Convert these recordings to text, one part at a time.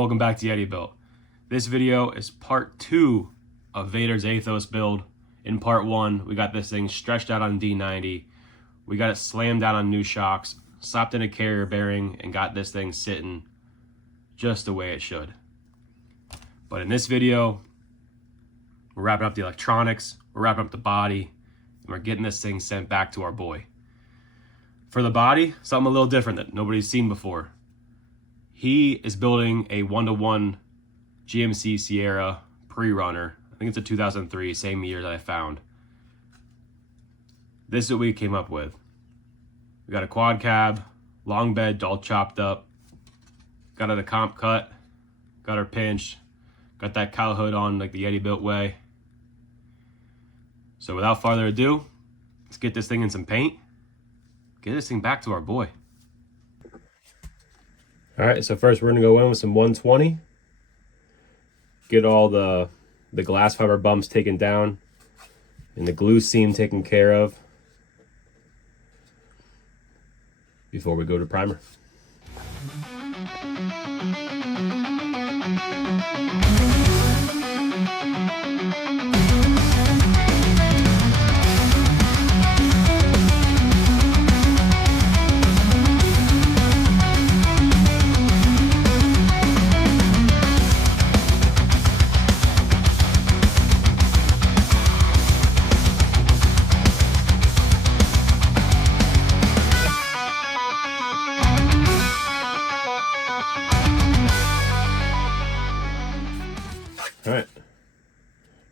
Welcome back to Yetibilt. This video is part 2 of Vader's Athos build. In part 1, we got this thing stretched out on D90. We got it slammed down on new shocks, slapped in a carrier bearing, and got this thing sitting just the way it should. But in this video, we're wrapping up the electronics, we're wrapping up the body, and we're getting this thing sent back to our boy. For the body, something a little different that nobody's seen before. He is building a 1-to-1 GMC Sierra pre-runner. I think it's a 2003, same year that I found. This is what we came up with. We got a quad cab, long bed, all chopped up. Got it a comp cut, got her pinched, got that cowl hood on like the Yetibilt way. So without further ado, let's get this thing in some paint, get this thing back to our boy. All right, so first we're gonna go in with some 120. Get all the glass fiber bumps taken down and the glue seam taken care of before we go to primer. All right,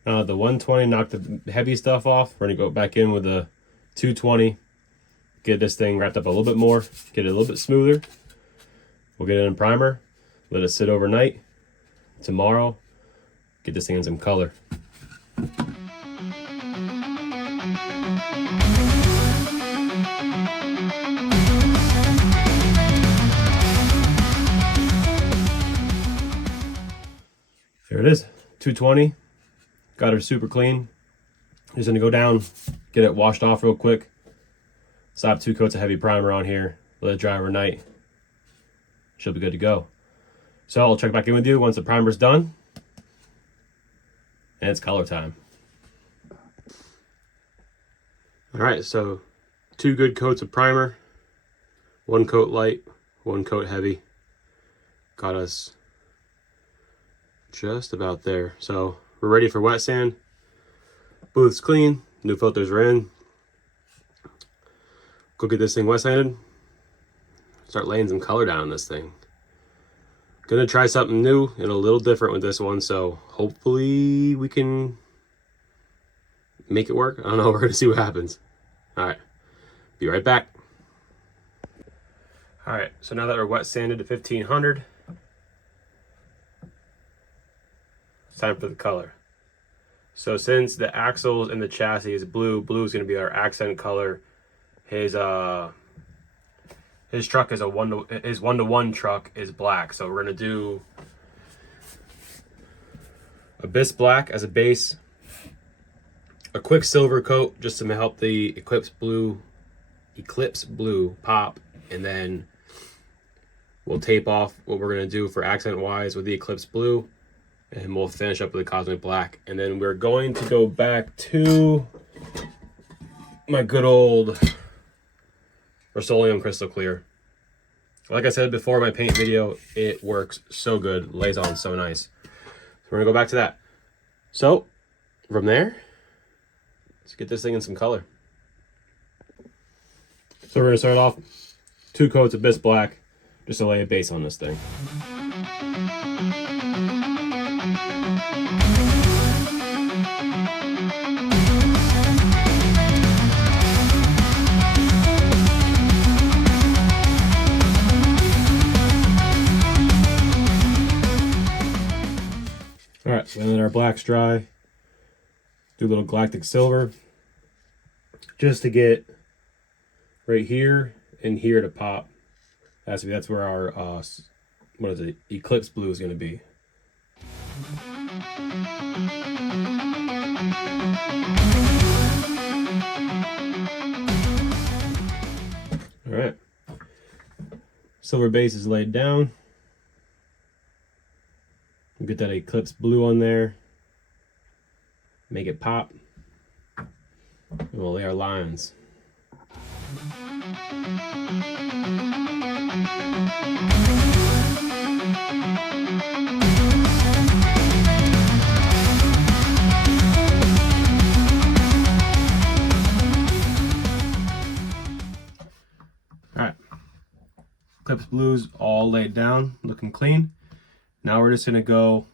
now the 120 knocked the heavy stuff off. We're gonna go back in with the 220, get this thing wrapped up a little bit more, get it a little bit smoother. We'll get it in primer, let it sit overnight. Tomorrow, get this thing in some color. There it is, 220. Got her super clean. Just gonna go down, get it washed off real quick. Slap 2 coats of heavy primer on here, let it dry overnight. She'll be good to go. So I'll check back in with you once the primer's done. And it's color time. All right, so 2 good coats of primer. 1 coat light, 1 coat heavy. Got us just about there. So we're ready for wet sand. Booth's clean, new filters are in. Go get this thing wet sanded. Start laying some color down on this thing. Gonna try something new and a little different with this one, so hopefully we can make it work. I don't know, we're gonna see what happens. All right, be right back. All right, so now that we're wet sanded to 1500, it's time for the color. So since the axles and the chassis is blue, blue is going to be our accent color. His truck is a 1-to-1 truck is black. So we're going to do a bisque black as a base, a quick silver coat just to help the Eclipse blue pop, and then we'll tape off what we're going to do for accent wise with the Eclipse blue. And we'll finish up with the Cosmic Black. And then we're going to go back to my good old Rust-Oleum Crystal Clear. Like I said before, my paint video, it works so good. Lays on so nice. So we're gonna go back to that. So from there, let's get this thing in some color. So we're gonna start off 2 coats of bisque black just to lay a base on this thing. All right, so then our black's dry. Do a little galactic silver just to get right here and here to pop. That's where our what is it? Eclipse blue is going to be. All right. Silver base is laid down. Get that Eclipse blue on there. Make it pop. And we'll lay our lines. Alright. Eclipse blues all laid down, looking clean. Now we're just going to go,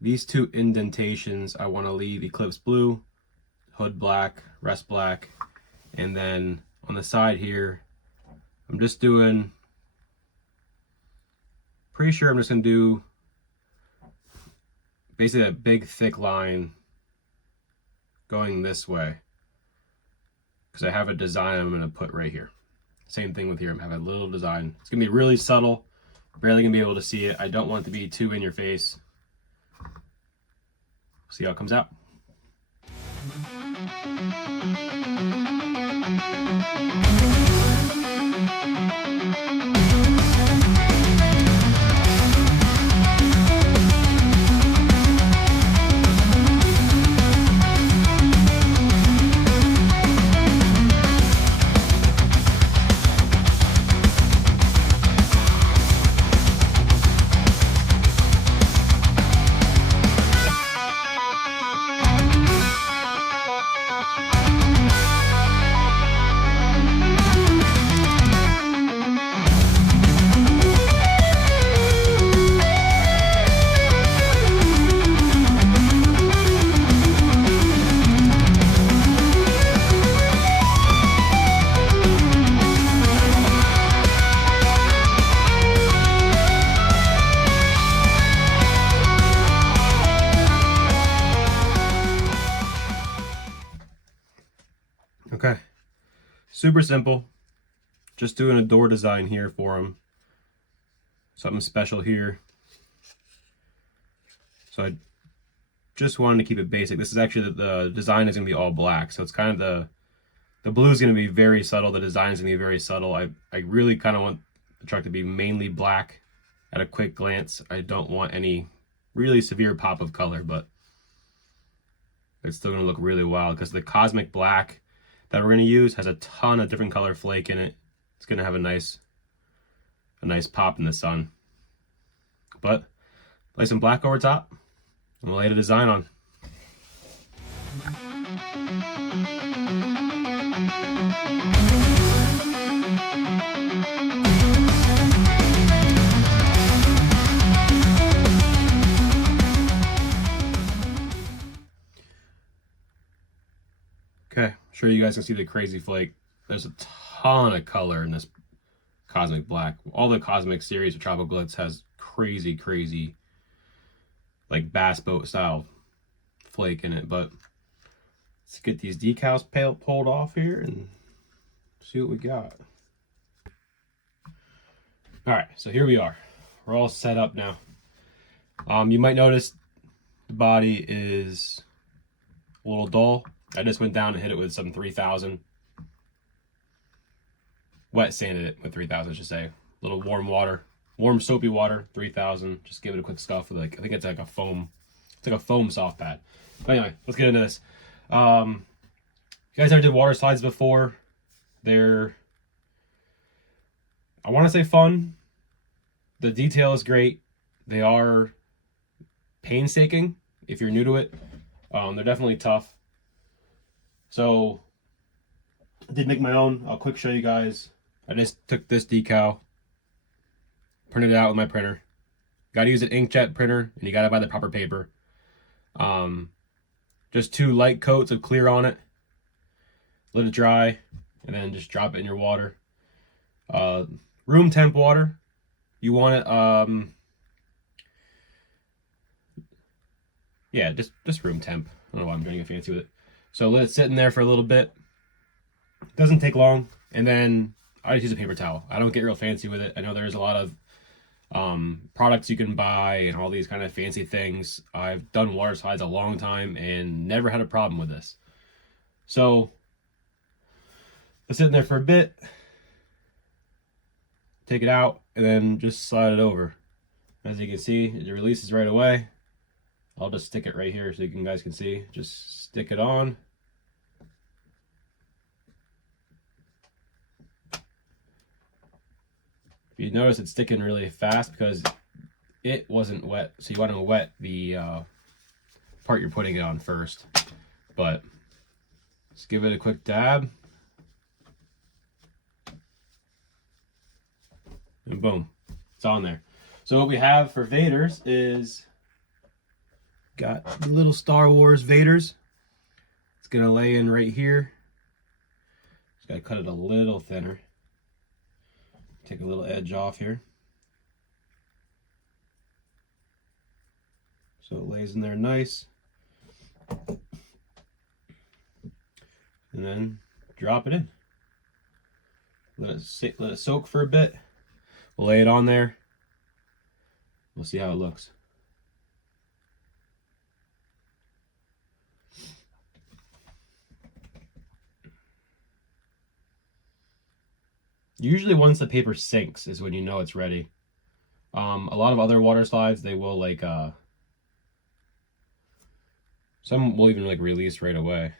these two indentations I want to leave Eclipse blue, hood black, rest black, and then on the side here, I'm just doing, pretty sure I'm just going to do basically a big thick line going this way, because I have a design I'm going to put right here. Same thing with here, I'm having a little design. It's going to be really subtle, barely going to be able to see it. I don't want it to be too in your face. See how it comes out. Okay, super simple. Just doing a door design here for them. Something special here. So I just wanted to keep it basic. This is actually, the design is going to be all black. So it's kind of the blue is going to be very subtle. The design is going to be very subtle. I really kind of want the truck to be mainly black at a quick glance. I don't want any really severe pop of color, but it's still going to look really wild because the cosmic black that we're going to use has a ton of different color flake in it. It's going to have a nice pop in the sun. But lay some black over top and we'll lay the design on. Okay, sure you guys can see the crazy flake. There's a ton of color in this cosmic black. All the cosmic series of Tropical Glitz has crazy like bass boat style flake in it. But let's get these decals pulled off here and see what we got. All right, so here we are. We're all set up now. You might notice the body is a little dull. I just went down and hit it with some 3000. Wet sanded it with 3000, I should say. A little warm water, warm soapy water, 3000. Just give it a quick scuff with, like, I think it's like a foam. It's like a foam soft pad. But anyway, let's get into this. You guys ever did water slides before? They're, I want to say, fun. The detail is great. They are painstaking if you're new to it. They're definitely tough. So I did make my own. I'll quick show you guys. I just took this decal, printed it out with my printer. Got to use an inkjet printer, and you got to buy the proper paper. Just 2 light coats of clear on it. Let it dry, and then just drop it in your water. Room temp water. You want it, yeah, just room temp. I don't know why I'm trying to get fancy with it. So let it sit in there for a little bit. Doesn't take long. And then I just use a paper towel. I don't get real fancy with it. I know there's a lot of products you can buy and all these kind of fancy things. I've done water slides a long time and never had a problem with this. So let's sit in there for a bit. Take it out and then just slide it over. As you can see, it releases right away. I'll just stick it right here so you guys can see. Just stick it on. If you notice, it's sticking really fast because it wasn't wet. So you want to wet the part you're putting it on first. But let's give it a quick dab. And boom, it's on there. So what we have for Vaders is got the little Star Wars Vaders. It's gonna lay in right here. Just gotta cut it a little thinner. Take a little edge off here. So it lays in there nice. And then drop it in. Let it soak for a bit. We'll lay it on there. We'll see how it looks. Usually once the paper sinks is when you know it's ready. A lot of other water slides, they will like, some will even like release right away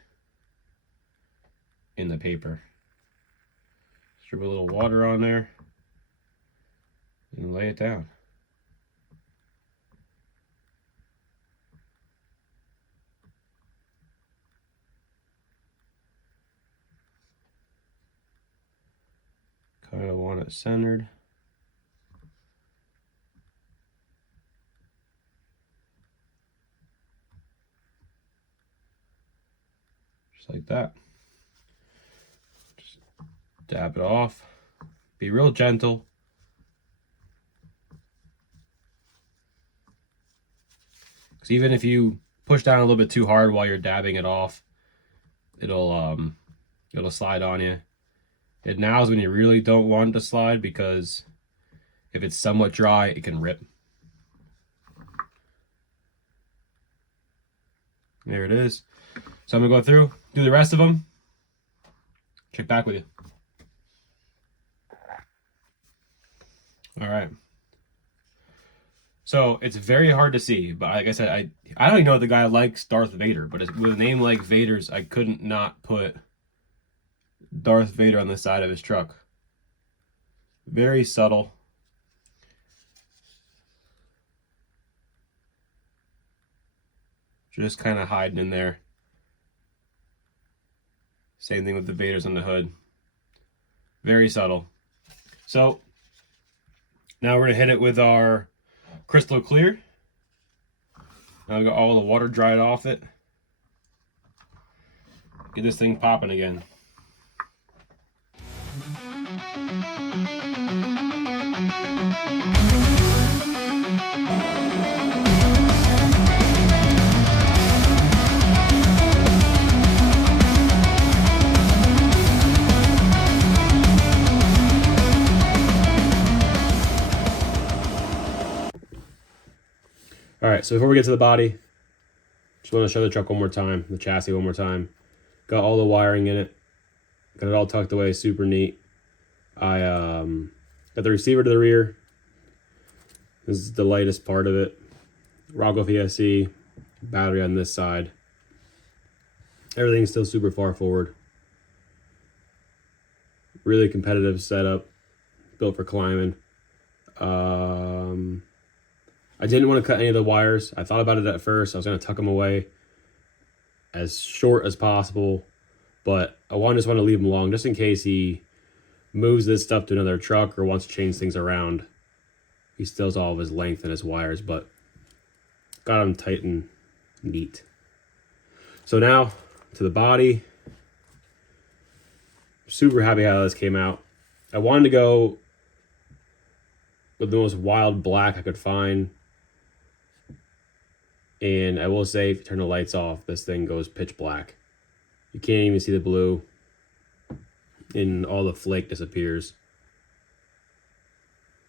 in the paper. Strip a little water on there and lay it down. Kind of want it centered. Just like that. Just dab it off. Be real gentle. Because even if you push down a little bit too hard while you're dabbing it off, it'll slide on you. And now is when you really don't want it to slide, because if it's somewhat dry, it can rip. There it is. So I'm gonna go through, do the rest of them, check back with you. All right. So it's very hard to see, but like I said, I don't even know if the guy likes Darth Vader, but with a name like Vader's, I couldn't not put Darth Vader on the side of his truck. Very subtle. Just kind of hiding in there. Same thing with the Vaders on the hood. Very subtle. So now we're gonna hit it with our crystal clear. Now we got all the water dried off it. Get this thing popping again. All right, so before we get to the body, just want to show the truck one more time, the chassis one more time. Got all the wiring in it. Got it all tucked away, super neat. I got the receiver to the rear. This is the lightest part of it. Rockwell VSC, battery on this side. Everything's still super far forward. Really competitive setup, built for climbing. I didn't want to cut any of the wires. I thought about it at first. I was going to tuck them away as short as possible, but I just want to leave them long just in case he moves this stuff to another truck or wants to change things around. He still has all of his length and his wires, but got them tight and neat. So now to the body. Super happy how this came out. I wanted to go with the most wild black I could find. And I will say, if you turn the lights off, this thing goes pitch black. You can't even see the blue. And all the flake disappears.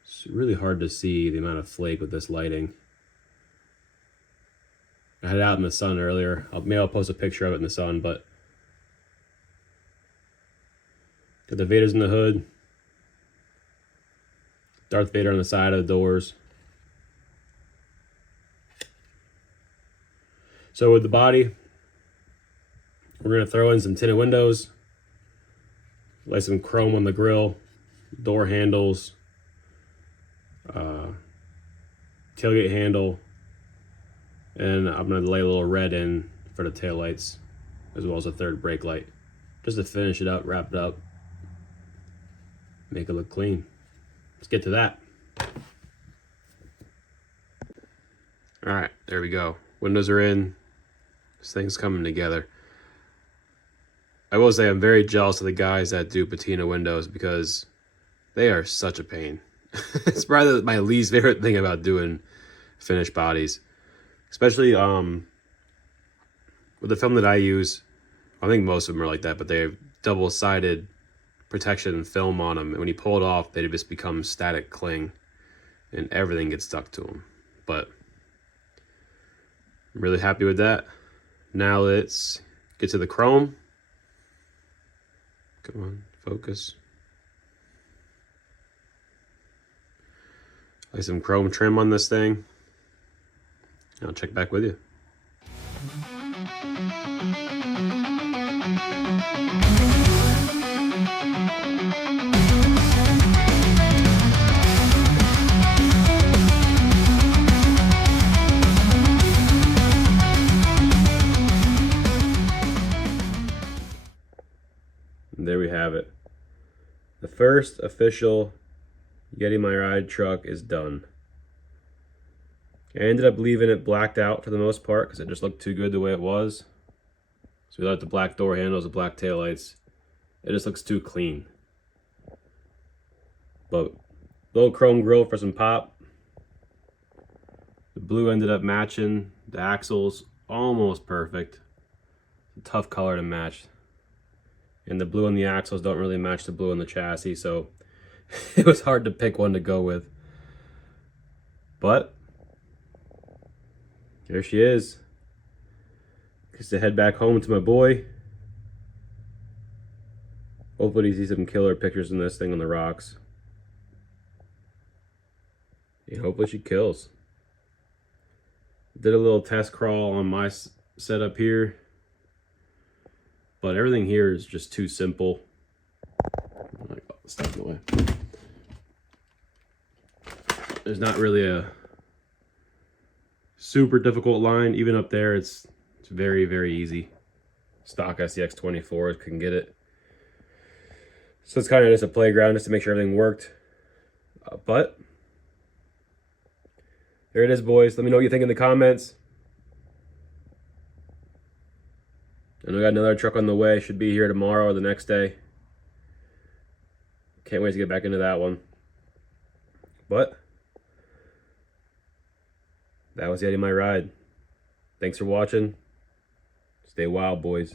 It's really hard to see the amount of flake with this lighting. I had it out in the sun earlier. Maybe I'll post a picture of it in the sun, but got the Vaders in the hood. Darth Vader on the side of the doors. So with the body, we're going to throw in some tinted windows, lay some chrome on the grille, door handles, tailgate handle, and I'm going to lay a little red in for the taillights, as well as a third brake light, just to finish it up, wrap it up, make it look clean. Let's get to that. All right, there we go. Windows are in. This thing's coming together. I will say I'm very jealous of the guys that do patina windows because they are such a pain. It's probably my least favorite thing about doing finished bodies, especially with the film that I use. I think most of them are like that, but they have double-sided protection film on them, and when you pull it off, they just become static cling, and everything gets stuck to them. But I'm really happy with that. Now let's get to the chrome. Come on, focus. Lay some chrome trim on this thing. I'll check back with you. And there we have it. The first official Yeti My Ride truck is done. I ended up leaving it blacked out for the most part because it just looked too good the way it was. So we left the black door handles, the black taillights. It just looks too clean. But little chrome grille for some pop. The blue ended up matching the axles almost perfect. It's a tough color to match. And the blue on the axles don't really match the blue on the chassis, so it was hard to pick one to go with. But there she is. Just to head back home to my boy. Hopefully you see some killer pictures in this thing on the rocks. And hopefully she kills. Did a little test crawl on my setup here. But everything here is just too simple. Stuff in the way. There's not really a super difficult line. Even up there, it's very, very easy. Stock SCX 24s can get it. So it's kind of just a playground just to make sure everything worked. But there it is, boys. Let me know what you think in the comments. And we got another truck on the way. Should be here tomorrow or the next day. Can't wait to get back into that one. But that was Yeti My Ride. Thanks for watching. Stay wild, boys.